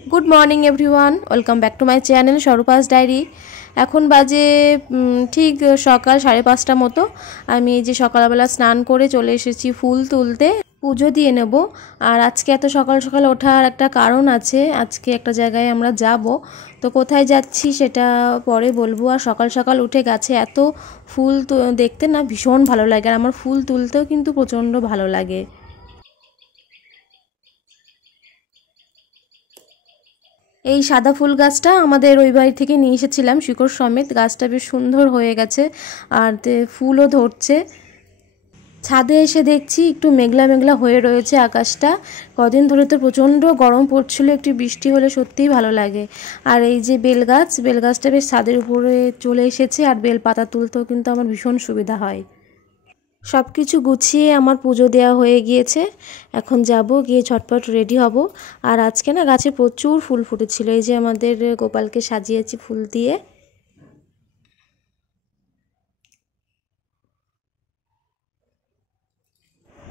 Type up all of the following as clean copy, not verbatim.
Good morning everyone welcome back to my channel Swarupa's diary. এখন বাজে ঠিক সকাল 5:30টার মতো। আমি এই যে সকালবেলা স্নান করে চলে এসেছি ফুল তুলতে, পুজো দিয়ে নেব। আর আজকে এত সকাল সকাল ওঠার একটা কারণ আছে, আজকে একটা জায়গায় আমরা যাব। তো কোথায় যাচ্ছি সেটা পরে বলবো। আর সকাল সকাল উঠে গাছে এত ফুল দেখতে না ভীষণ ভালো লাগে, আর আমার ফুল তুলতেও কিন্তু প্রচণ্ড ভালো লাগে। এই সাদা ফুল গাছটা আমাদের ওই বাড়ি থেকে নিয়ে এসেছিলাম শিকড় সমেত। গাছটা বেশ সুন্দর হয়ে গেছে আর ফুলও ধরছে। ছাদে এসে দেখছি একটু মেঘলা মেঘলা হয়ে রয়েছে আকাশটা। কদিন ধরে তো প্রচণ্ড গরম পড়ছিল, একটু বৃষ্টি হলে সত্যিই ভালো লাগে। আর এই যে বেলগাছটা বেশ ছাদের উপরে চলে এসেছে, আর বেল পাতা তুলতেও কিন্তু আমার ভীষণ সুবিধা হয়। সব কিছু গুছিয়ে আমার পুজো দেওয়া হয়ে গিয়েছে, এখন যাব, গিয়ে ঝটপট রেডি হব। আর আজকে না গাছে প্রচুর ফুল ফুটেছিল, এই যে আমাদের গোপালকে সাজিয়েছি ফুল দিয়ে।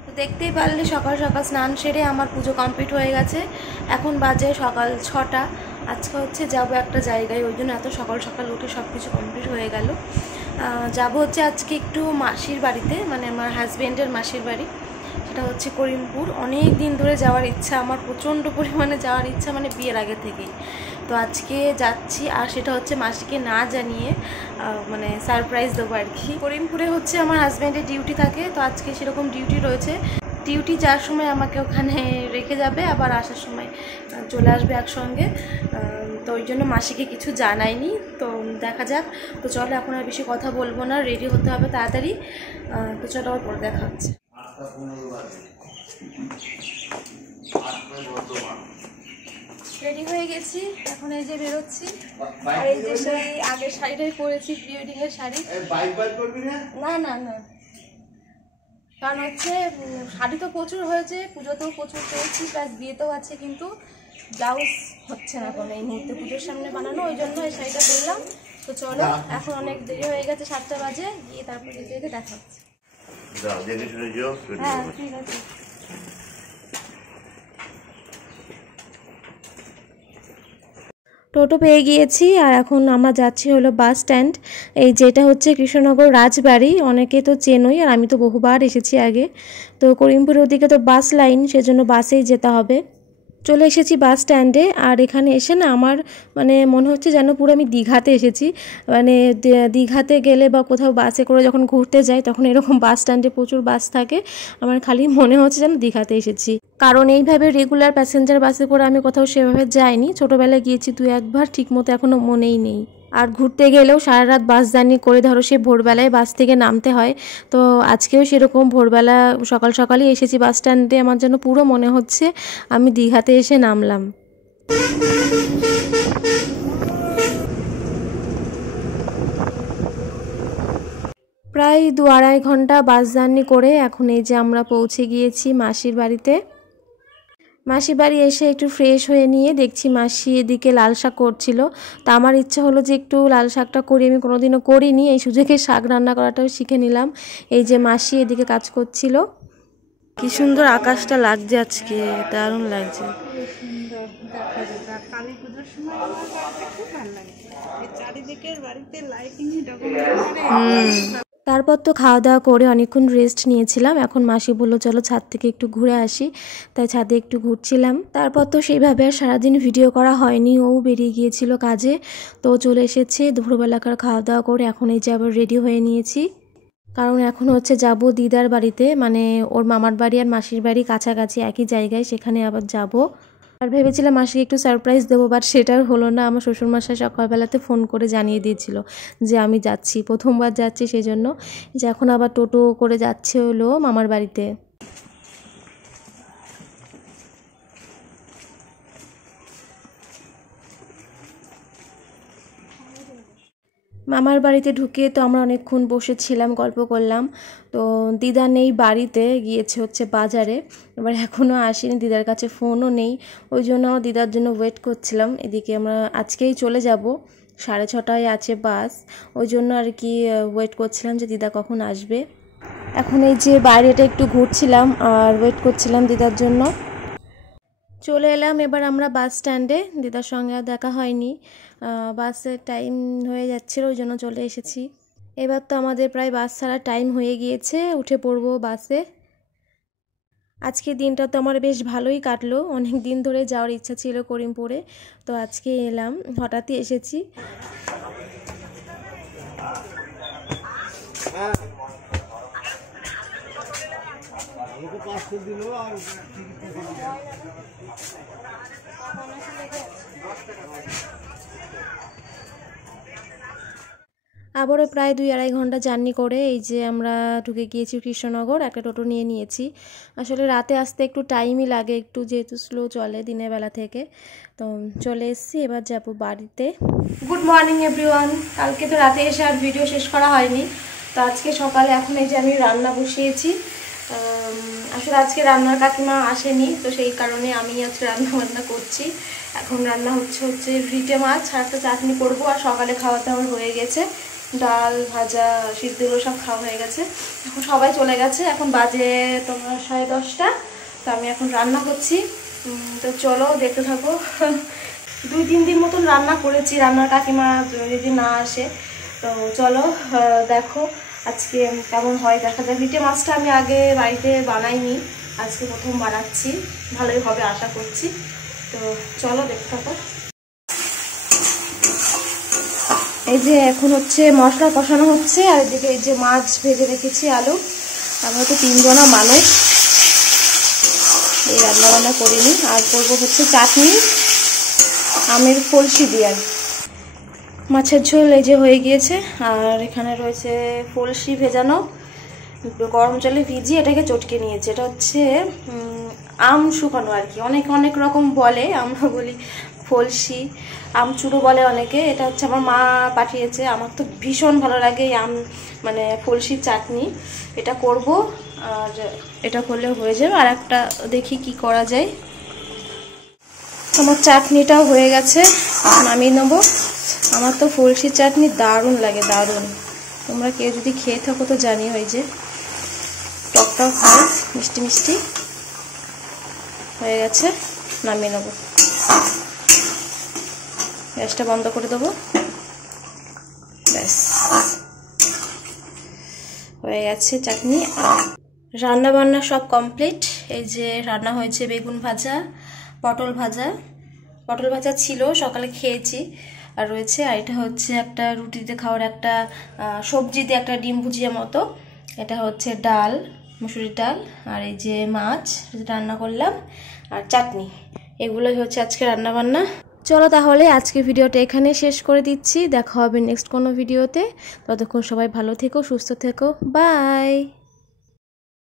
তো দেখতেই পারলে সকাল সকাল স্নান সেরে আমার পুজো কমপ্লিট হয়ে গেছে। এখন বাজে সকাল 6টা। আজকে হচ্ছে যাবো একটা জায়গায়, ওই জন্য এত সকাল সকাল উঠে সব কিছু কমপ্লিট হয়ে গেল। যাব হচ্ছে আজকে একটু মাসির বাড়িতে, মানে আমার হাজব্যান্ডের মাসির বাড়ি, সেটা হচ্ছে করিমপুর। অনেক দিন ধরে যাওয়ার ইচ্ছা আমার, প্রচণ্ড পরিমাণে যাওয়ার ইচ্ছা, মানে বিয়ের আগে থেকেই। তো আজকে যাচ্ছি, আর সেটা হচ্ছে মাসিকে না জানিয়ে মানে সারপ্রাইজ দেবো আর কি। করিমপুরে হচ্ছে আমার হাজব্যান্ডের ডিউটি থাকে, তো আজকে সেরকম ডিউটি রয়েছে। ডিউটি যাওয়ার সময় আমাকে ওখানে রেখে যাবে, আবার আসার সময় চলে আসবে একসঙ্গে। তো ওই জন্য মাসিকে কিছু জানাইনি, তো দেখা যাক। তো চলো এখন আর বেশি কথা বলবো না, রেডি হতে হবে তাড়াতাড়ি। তো চলো আবার পরে দেখা হচ্ছে। রেডি হয়ে গেছি, এখন এই যে বেরোচ্ছি। আর এই যে সেই আগের শাড়িটাই পরেছি, প্রি ওয়েডিং এর শাড়ি। না না না, কারণ হচ্ছে শাড়ি তো প্রচুর হয়েছে, পুজোতেও প্রচুর পেয়েছি, প্লাস বিয়েতেও আছে, কিন্তু ব্লাউজ হচ্ছে না কোনো এই মুহূর্তে পুজোর সামনে বানানো, ওই জন্য এই শাড়িটা পরলাম। তো চলো, এখন অনেক দেরি হয়ে গেছে, 7টা বাজে, গিয়ে তারপরে যেতে দেখা হচ্ছে। হ্যাঁ ঠিক আছে। টোটো পেয়ে গিয়েছি, আর এখন আমরা যাচ্ছি হলো বাস স্ট্যান্ড। এই যেটা হচ্ছে কৃষ্ণনগর রাজবাড়ি, অনেকে তো চেনই, আর আমি তো বহুবার এসেছি আগে। তো করিমপুরের ওদিকে তো বাস লাইন, সেজন্য বাসেই যেতে হবে। চলে এসেছি বাস স্ট্যান্ডে, আর এখানে এসে না আমার মানে মনে হচ্ছে যেন পুরো আমি দীঘাতে এসেছি। মানে দীঘাতে গেলে বা কোথাও বাসে করে যখন ঘুরতে যাই, তখন এরকম বাস স্ট্যান্ডে প্রচুর বাস থাকে, আমার খালি মনে হচ্ছে যেন দীঘাতে এসেছি। কারণ এইভাবে রেগুলার প্যাসেঞ্জার বাসে করে আমি কোথাও সেভাবে যাইনি, ছোটোবেলায় গিয়েছি 2-1বার, ঠিক মতো এখনও মনেই নেই। আর ঘুরতে গেলেও সারা রাত বাস জার্নি করে, ধরো সে ভোরবেলায় বাস থেকে নামতে হয়। তো আজকেও সেরকম ভোরবেলা সকাল সকালই এসেছি বাস স্ট্যান্ডে, আমার যেন পুরো মনে হচ্ছে আমি দীঘাতে এসে নামলাম। প্রায় 2-2.5 ঘন্টা বাস জার্নি করে এখন এই যে আমরা পৌঁছে গিয়েছি মাসির বাড়িতে। মাসির বাড়ি এসে একটু ফ্রেশ হয়ে নিয়ে দেখছি মাসি এদিকে লাল শাক করছিল। তা আমার ইচ্ছা হলো যে একটু লাল শাকটা করি, আমি কোনোদিনও করিনি, এই সুযোগে শাক রান্না করাটাও শিখে নিলাম। এই যে মাসি এদিকে কাজ করছিল। কি সুন্দর আকাশটা লাগছে আজকে, দারুণ লাগছে। তারপর তো খাওয়া দাওয়া করে অনেকক্ষণ রেস্ট নিয়েছিলাম। এখন মাসি বললো চলো ছাদ থেকে একটু ঘুরে আসি, তাই ছাদে একটু ঘুরছিলাম। তারপর তো সেইভাবে আর সারাদিন ভিডিও করা হয়নি, ও বেরিয়ে গিয়েছিল কাজে। তো চলে এসেছে দুপুরবেলাকার খাওয়া দাওয়া করে, এখন এই যে আবার রেডি হয়ে নিয়েছি। কারণ এখন হচ্ছে যাব দিদার বাড়িতে, মানে ওর মামার বাড়ি আর মাসির বাড়ি কাছাকাছি একই জায়গায়, সেখানে আবার যাব। আর ভেবেছিলাম মাসিকে একটু সারপ্রাইজ দেবো, বাট সেটার হলো না। আমার শ্বশুরমশাই সকালবেলাতে ফোন করে জানিয়ে দিয়েছিল যে আমি যাচ্ছি, প্রথমবার যাচ্ছি, সেই জন্য যে এখন আবার টোটো করে যাচ্ছে হলো মামার বাড়িতে। মামার বাড়িতে ঢুকে তো আমরা অনেকক্ষণ বসেছিলাম, গল্প করলাম। তো দিদা নেই বাড়িতে, গিয়েছে হচ্ছে বাজারে, এবার এখনও আসেনি, দিদার কাছে ফোনও নেই, ওই জন্য দিদার জন্য ওয়েট করছিলাম। এদিকে আমরা আজকেই চলে যাব, 6:30টায় আছে বাস, ওই জন্য আর কি ওয়েট করছিলাম যে দিদা কখন আসবে। এখন এই যে বাইরেটা একটু ঘুরছিলাম আর ওয়েট করছিলাম দিদার জন্য। চলে এলাম এবার আমরা বাস স্ট্যান্ডে। দিদার সঙ্গে আর দেখা হয়নি, বাসের টাইম হয়ে যাচ্ছিল, ওই জন্য চলে এসেছি। এবার তো আমাদের প্রায় বাস ছাড়ার টাইম হয়ে গিয়েছে, উঠে পড়বো বাসে। আজকে দিনটা তো আমার বেশ ভালোই কাটলো, অনেক দিন ধরে যাওয়ার ইচ্ছা ছিল করিমপুরে, তো আজকে এলাম, হঠাৎই এসেছি। আবারও প্রায় 2-2.5 ঘন্টা জার্নি করে এই যে আমরা ঢুকে গিয়েছি কৃষ্ণনগর। একটা টোটো নিয়ে নিয়েছি। আসলে রাতে আসতে একটু টাইমই লাগে, একটু যেহেতু স্লো চলে দিনের বেলা থেকে, তো চলে এসেছি। এবার যাব বাড়িতে। Good morning everyone. কালকে তো রাতে এসে আর ভিডিও শেষ করা হয়নি, তো আজকে সকালে এখন এই যে আমি রান্না বসিয়েছি। আসলে আজকে রান্নার কাকিমা আসেনি, তো সেই কারণে আমি আজকে রান্না বান্না করছি। এখন রান্না হচ্ছে ভিটে মাছ আর একটা চাটনি করবো। আর সকালে খাওয়াতে আমার হয়ে গেছে, ডাল ভাজা সিদ্ধ সব খাওয়া হয়ে গেছে। এখন সবাই চলে গেছে, এখন বাজে তোমার 10:30। তো আমি এখন রান্না করছি, তো চলো দেখতে থাকো। 2-3 দিন মতন রান্না করেছি, রান্নার কাকিমা যদি না আসে। তো চলো দেখো আজকে কেমন হয় দেখা যায়। ভিটে মাছটা আমি আগে বাড়িতে বানাইনি, আজকে প্রথম বানাচ্ছি, ভালোই হবে আশা করছি। তো চলো দেখতে থাকো। এই যে এখন হচ্ছে মশলা কষানো হচ্ছে, আর এদিকে এই যে মাছ ভেজে রেখেছি, আলু। আমরা তো 3 জনা মানুষ, এই রান্না বান্না করিনি। আর করবো হচ্ছে চাটনি আমের ফলসি দিয়ে। মাছের ঝোল এই যে হয়ে গিয়েছে, আর এখানে রয়েছে ফলসি ভেজানো, গরম জলে ভিজিয়ে এটাকে চটকে নিয়েছে। এটা হচ্ছে আম শুকানো আর কি, অনেক রকম বলে, আমরা বলি ফলসি, আমচুরো বলে অনেকে। এটা হচ্ছে আমার মা পাঠিয়েছে, আমার তো ভীষণ ভালো লাগে এই আম মানে ফলসির চাটনি। এটা করব, আর এটা করলে হয়ে যাবে। আর একটা দেখি কি করা যায়। আমার চাটনিটাও হয়ে গেছে, নামিয়ে নেবো। আমার তো ফলসির চাটনি দারুণ লাগে, দারুণ। তোমরা কেউ যদি খেয়ে থাকো তো জানিও। এই যে টকটক হয়, মিষ্টি মিষ্টি হয়ে গেছে, নামিয়ে নেবো। গ্যাসটা বন্ধ করে দেবো, ব্যাস হয়ে গেছে চাটনি। রান্না বান্না সব কমপ্লিট। এই যে রান্না হয়েছে বেগুন ভাজা, পটল ভাজা ছিল, সকালে খেয়েছি আর রয়েছে। আর এটা হচ্ছে একটা রুটিতে খাওয়ার একটা সবজি দিয়ে একটা ডিম ভুজিয়া মতো। এটা হচ্ছে ডাল, মুসুরির ডাল, আর এই যে মাছ রান্না করলাম, আর চাটনি। এগুলোই হচ্ছে আজকে রান্না বান্না। চলো তাহলে আজকে ভিডিওটা এখানে শেষ করে দিচ্ছি, দেখা হবে নেক্সট কোনো ভিডিওতে। ততক্ষণ সবাই ভালো থেকো, সুস্থ থেকো, বাই।